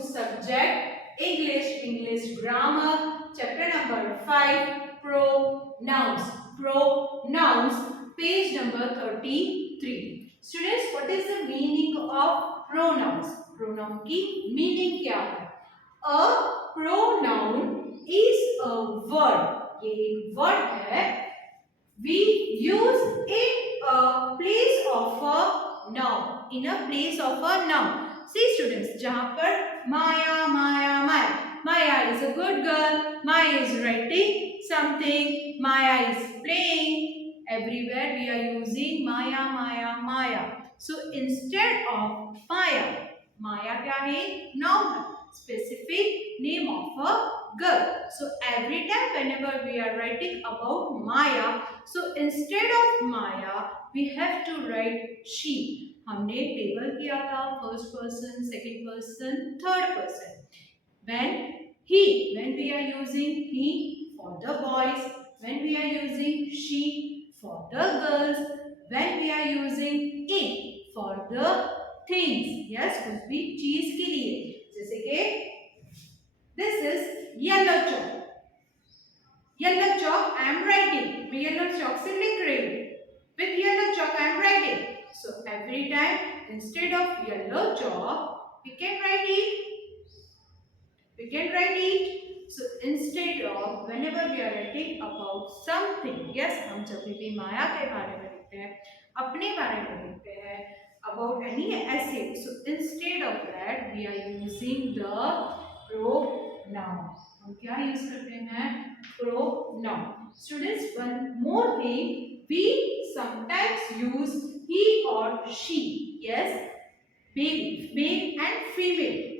subject English grammar, chapter number 5, pronouns. Pronouns, page number 33. Students, what is the meaning of pronouns? Pronoun की meaning क्या है? A pronoun is a word. ये एक word है. We use in a place of a noun. In a place of a noun. See students, जहाँ पर Maya, Maya, Maya. Maya is a good girl. Maya is writing something. Maya is playing. Everywhere we are using Maya, Maya, Maya. So instead of Maya, Maya क्या है? Noun. Specific name of a girl. So every time whenever we are writing about Maya, so instead of Maya, we have to write she. हमने table किया था first person, second person, third person. When we are using he for the boys, when we are using she for the girls, when we are using it for the things. Yes, कुछ भी चीज के लिए. जैसे कि this is yellow chalk. Yellow chalk I am writing. मैं yellow chalk से लिख रही हूँ. With yellow chalk I am writing. So every time instead of yellow chalk we can write it. We can write it. So instead of whenever we are writing about something, yes, हम जब भी माया के बारे में लिखते हैं, अपने बारे में लिखते हैं, about any essay. So instead of that we are using the pronoun. हम क्या यूज करते हैं? Pronoun. Students, one more thing, we sometimes use he or she. Yes, male and female.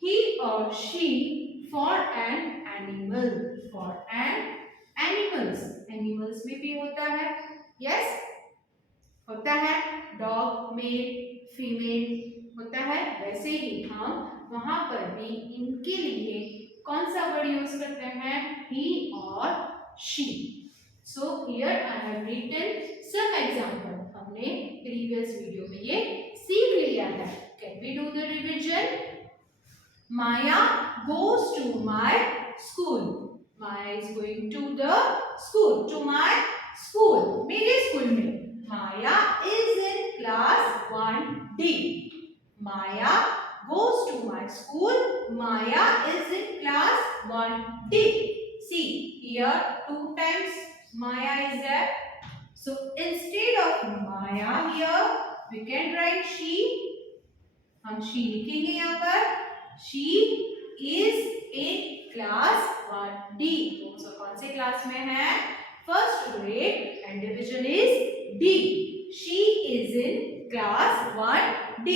He or she for an animal. For an animals. Animals में भी होता है. Yes, होता है. Dog, male, female होता है. वैसे ही हम वहां पर भी इनके लिए कौन सा वर्ड यूज करते हैं? he और she. So here I have written some example. हमने previous video में ये सीख लिया है. Can we do the revision? Maya goes to my school. Maya is going to the school. To my school. मेरे स्कूल में. Maya is in class 1D. Maya goes to my school. Maya is in class 1D. See here 2 times Maya is there. So instead of Maya here we can write she. हम she लिखेंगे यहाँ पर. She is in class 1D. तो कौन से class में है? First grade and division is D. She is in class 1D.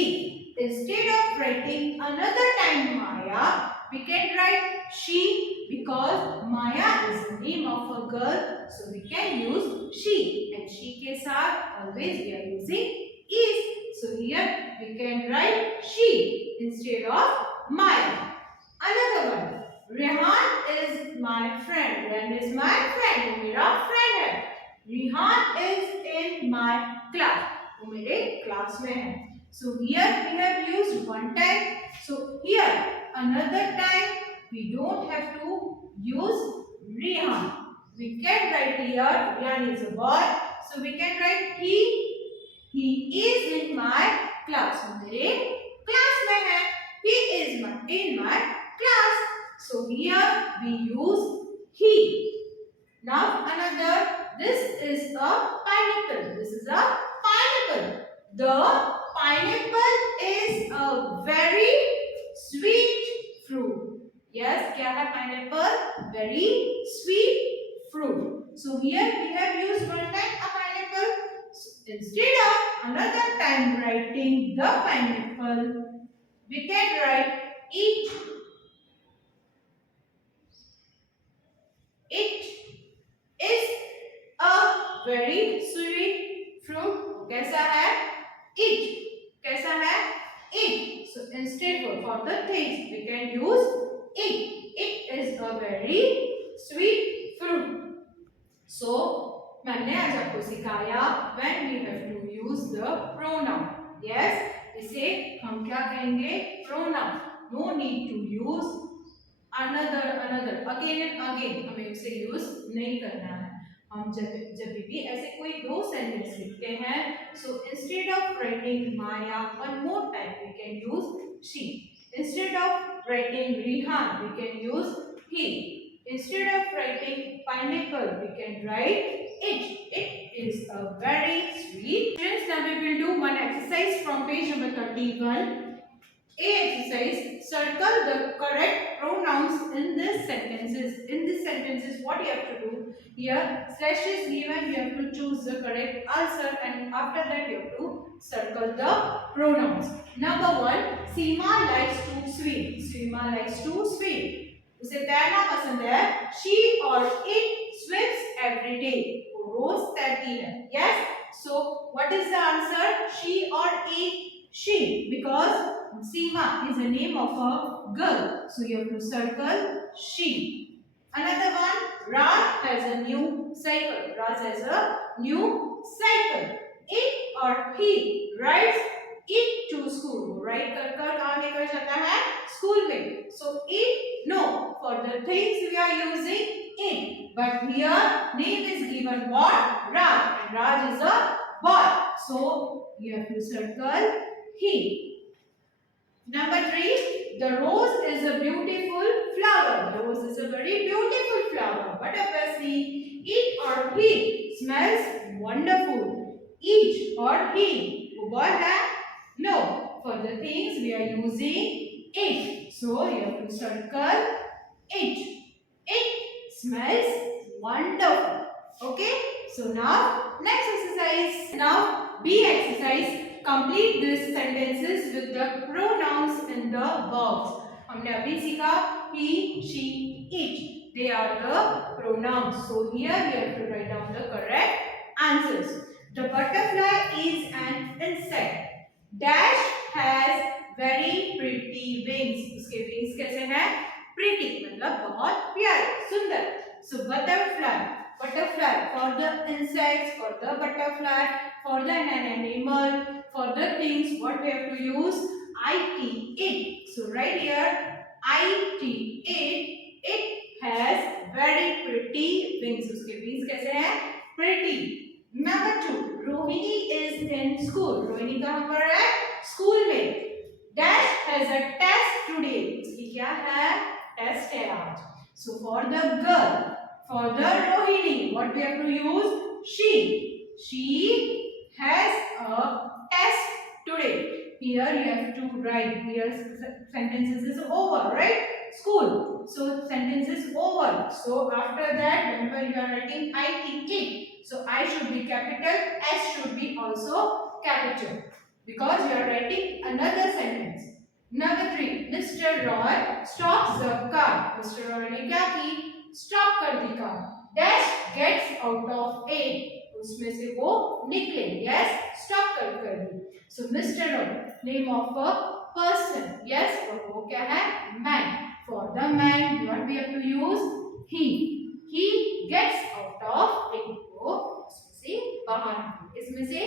Instead of writing another time Maya, we can write she because Maya is the name of a girl, so we can use she. And she के साथ always we are using is. So here we can write she instead of Maya. Another one. Rehan is my friend. Rehan is my friend. वो मेरा friend है. Rehan is in my class. वो मेरे class में है. So here we have used one time. So here another time we don't have to use Rehan. We can write here Rehan is a boy. So we can write he. He is in my class. वो मेरे class में है. He is in my class. So here we use he. Now another. This is a pineapple. This is a pineapple. The pineapple is a very sweet fruit. Yes, क्या है pineapple? Very sweet fruit. So here we have used one time a pineapple. So instead of another time writing the pineapple, we can write it. It is a very sweet fruit. कैसा है? It. कैसा है? It. So instead for the things we can use it. It is a very sweet fruit. So मैंने आज आपको सिखाया when we have to use the pronoun. Yes, इसे हम क्या कहेंगे? Pronoun. no need to use another again and again हमें उसे यूज नहीं करना है। हम जब भी ऐसे कोई दो सेंटेंस लिखते हैं, so instead of writing Maya one more time we can use she. Instead of writing Rihan we can use he. Instead of writing pineapple we can write it. It is a very sweet. Students, now we will do one exercise from page number 31. A exercise, circle the correct pronouns in these sentences. In these sentences, what you have to do? Here, slash is given, you have to choose the correct answer, and after that you have to circle the pronouns. Number one, Seema likes to swim. Seema likes to swim. उसे तैरना पसंद है. She or it swims every day. वो रोज तैरती है. Yes. So, what is the answer? She or it? She, because Seema is the name of a girl, so you have to circle she. Another one, Raj has a new cycle. Raj has a new cycle. It or he rides it to school. Ride कर कहाँ लेकर जाता है? School में. So it, no, for the things we are using it, but here name is given what? Raj, and Raj is a boy, so you have to circle he. Number 3, the rose is a beautiful flower. The rose is a very beautiful flower. But obviously, it or he smells wonderful. Each or he. वो boy है? No. For the things we are using it. So you have to circle it. It smells wonderful. Okay. So now next exercise. Now B exercise. Complete these sentences with the pronouns in the box. हमने अभी सीखा he, she, it. They are the pronouns. So here we have to write down the correct answers. The butterfly is an insect. Dash has very pretty wings. उसके wings कैसे हैं? Pretty मतलब बहुत प्यारे, सुंदर. So butterfly. Butterfly for the insects, for the butterfly, for the an animal. For the things, what we have to use? It, it. So right here, it, it has very pretty wings. उसके wings कैसे हैं? Pretty. Number 2, Rohini is in school. Rohini कहाँ पर है? School में. Dash has a test today. इसकी क्या है? Test है आज. So for the girl, for the Rohini, what we have to use? She. She has a test today. Here you have to write. Here sentences is over, right? School. So sentence is over. So after that, whenever you are writing it, so I should be capital, S should be also capital, because you are writing another sentence. Number 3, Mr. Roy stops the car. Mr. Roy ने क्या की? Stop कर दी car. Dash gets out of it. उसमें से वो निकले. Yes, stop कर दी. So Mr. Roy, name of a person. Yes, और वो क्या है? Man. For the man, what we have to use? He. He gets out of it. वो उसमें से बाहर निकले. इसमें से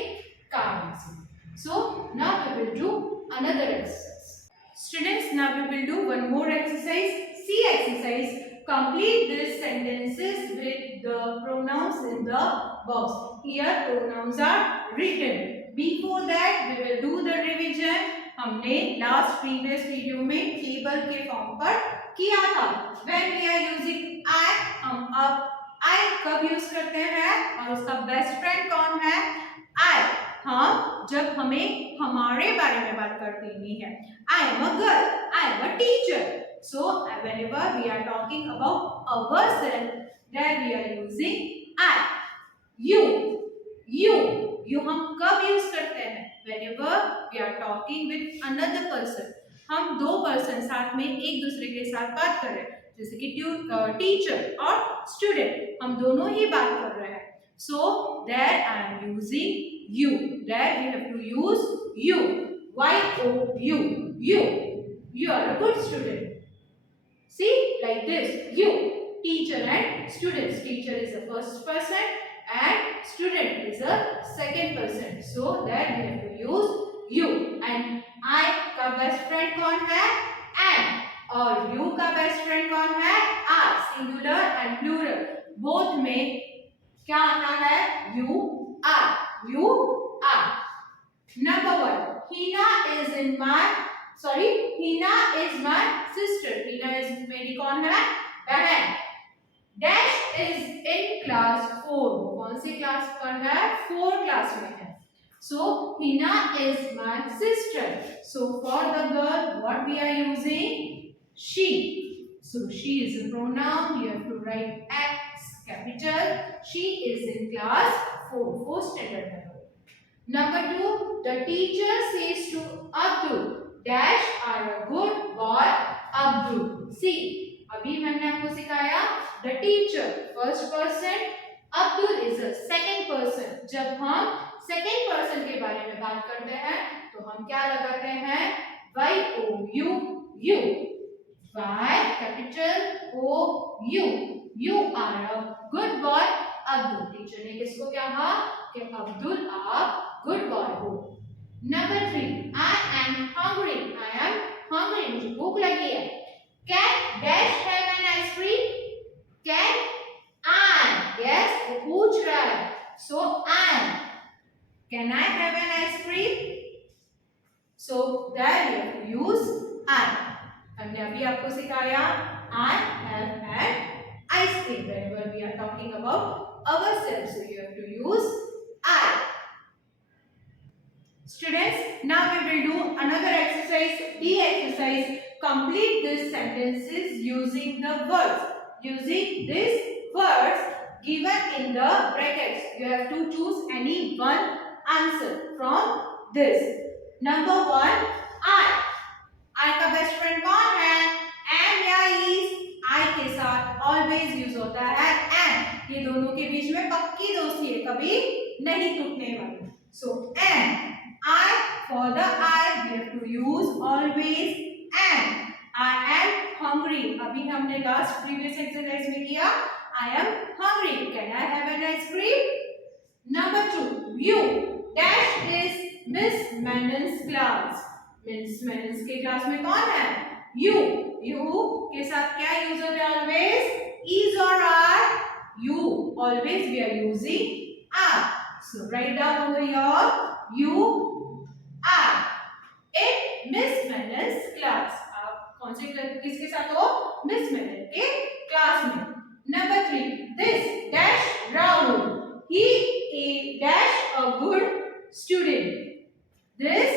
कार में से. So now we will do another exercise. Students, now we will do one more exercise. C exercise. Complete these sentences with the pronouns in the box. Here pronouns are written. Before that we will do the revision. हमने last previous video में table के form पर किया था. When we are using I, हम अब I कब use करते हैं और उसका best friend कौन है? I. हाँ, जब हमें हमारे बारे में बात करनी है. I am a girl. I am a teacher. So whenever we are talking about ourselves, then we are using I. You हम कब यूज करते हैं? Whenever we are talking with another person. हम दो पर्सन साथ में एक दूसरे के साथ बात कर रहे हैं, जैसे कि टीचर और स्टूडेंट, हम दोनों ही बात कर रहे हैं. So there I am using you. There we have to use you. Y-O-U. You are a good student. See, like this. You. Teacher and students. Teacher is the first person and student is the second person. So there we have to use you. And I का best friend कौन है? And. और you का best friend कौन है? Are. Singular and plural both में क्या आना है? You are. You are. Number 1, Hina is in my Hina is my sister. Hina is मेरी कौन है? बहन। Dash is in class 4। कौन सी क्लास पर है? 4 क्लास में है। So Hina is my sister. So for the girl, what we are using? She. So she is a pronoun. You have to write X capital. She is in class 4. 4th standard में हो। Number 2, the teacher says to Abdul, dash are a good boy, Abdul. See, अभी मैंने आपको सिखाया the teacher first person, Abdul is a second person. जब हम second person के बारे में बात करते हैं तो हम क्या लगाते हैं? Y-O-U, you. Y capital O-U. You are a good boy, Abdul. Teacher ने किसको कहा कि अब्दुल आप गुड बॉय हो। Number 3, I am hungry. I am hungry. मुझे भूख लगी है। Can dash have an ice cream? Can I? Yes, वो पूछ रहा है। So I. Can I have an ice cream? So there you have to use I. हमने अभी आपको सिखाया I have an ice cream whenever we are talking about ourselves. So you have to use I. Students, now we will do another exercise, D exercise. Complete these sentences using the words. Using these words given in the brackets. You have to choose any one answer from this. Number 1, I. I का best friend कौन है? Am या is? I के साथ always use होता है am. ये दोनों के बीच में पक्की दोस्ती है, कभी नहीं टूटने वाली. So am. I for the I we have to use always am. I am hungry. अभी हमने last previous exercise में किया. I am hungry. Can I have an ice cream? Number 2, you. Dash is Miss Menon's class. Miss Menon's के class में कौन है? You. You के साथ क्या यूज होता है always? Is or are? You. Always we are using are. So write down over here. You are in Miss Menon's class. आप कौन से किसके साथ हो? Miss Menon के क्लास में. Number 3, this dash Rahul. He is dash a good student. This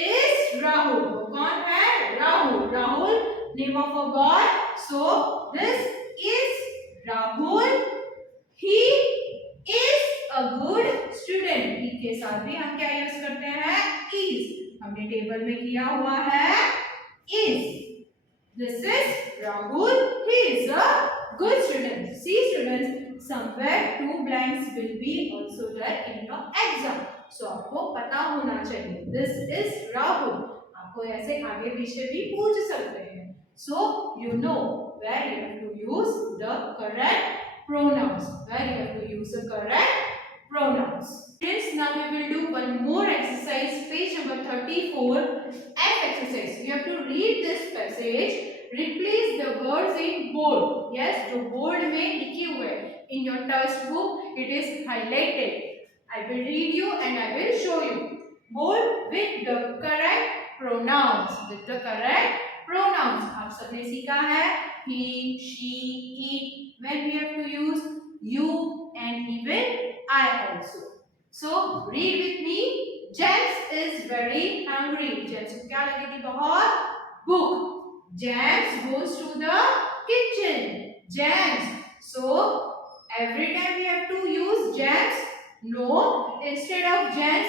is Rahul. कौन है? Rahul. Rahul, name of a boy. So this is Rahul. He is a good student. He के साथ भी हम क्या use करते हैं? Is. हमने टेबल में किया हुआ है is. This is Rahul. He is a good student. See students, somewhere 2 blanks will be also there in your exam. So आपको पता होना चाहिए. This is Rahul. आपको ऐसे आगे पीछे भी पूछ सकते हैं. So you know where you have to use the correct pronouns. Where you have to use the correct pronouns. Friends, now we will do one more exercise. Page number 34. F exercise. You have to read this passage. Replace the words in bold. Yes, जो bold में लिखे हुए in your textbook it is highlighted. I will read you and I will show you. Bold with the correct pronouns. With the correct pronouns. आप सबने सीखा है he, she, it. When we have to use you and even I also. So read with me. James is very hungry. James को क्या लगी थी बहुत? Book. James goes to the kitchen. James. So every time we have to use James. No, instead of James,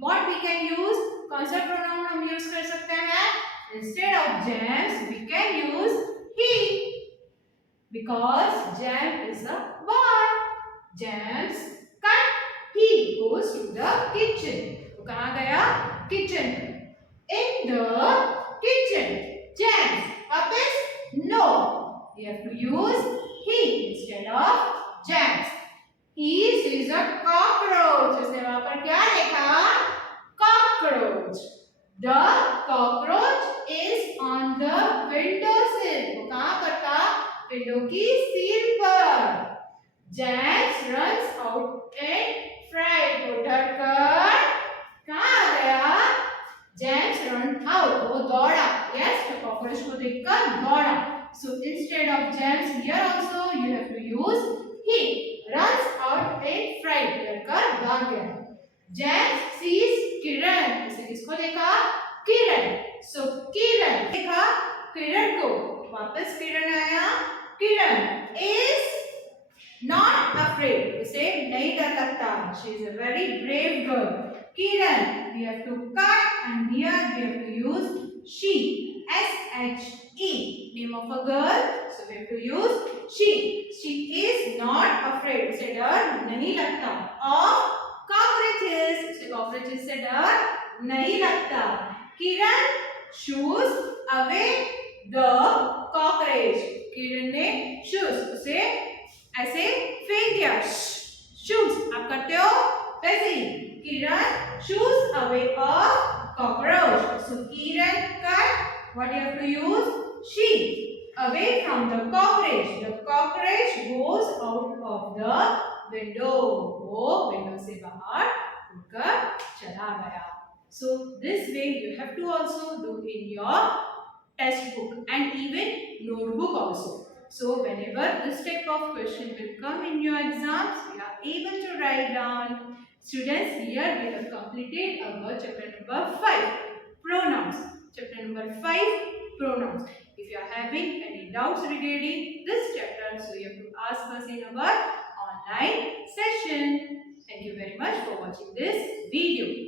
what we can use? कौन सा pronoun हम use कर सकते हैं? Instead of James, we can use he, because James is a boy. James cut. He goes to the kitchen. तो कहाँ गया? Kitchen. In the kitchen. James. Office? No. We have to use he instead of James. Is is a cockroach. इसने वहाँ पर क्या लिखा? Cockroach. The cockroach is on the की seal पर। James runs out and fried, तो डर कर कहाँ आ गया? जेम्स रन आउट, वो दौड़ा। यस, तो कॉकरोच को देखकर दौड़ा। So instead of James here also you have to use he. Runs out and fried, डर कर भाग गया। जेम्स सीज किरण, इसे किसको देखा? किरण। सो किरण देखा किरण को, वापस किरण आया। किरण इज not afraid, उसे नहीं डर लगता। She is a very brave girl. Kiran, we have to cut and here we have to use she. S-H-E, name of a girl. So we have to use she. She is not afraid, उसे डर नहीं लगता। Of cockroaches, उसे cockroaches से डर नहीं लगता। Kiran shoos away the cockroach. किरण ने shoes, उसे ऐसे फेंक दिया। शूज आप करते हो वैसे ही। Kiran shoos away a cockroach. So Kiran cut, what you have to use? She. Away from the cockroach, the cockroach goes out of the window, वो विंडो से बाहर उड़कर चला गया। So this way you have to also do in your textbook and even notebook also. So whenever this type of question will come in your exams, you are able to write down. Students, here we have completed our chapter number 5, pronouns. Chapter number 5, pronouns. If you are having any doubts regarding this chapter, so you have to ask us in our online session. Thank you very much for watching this video.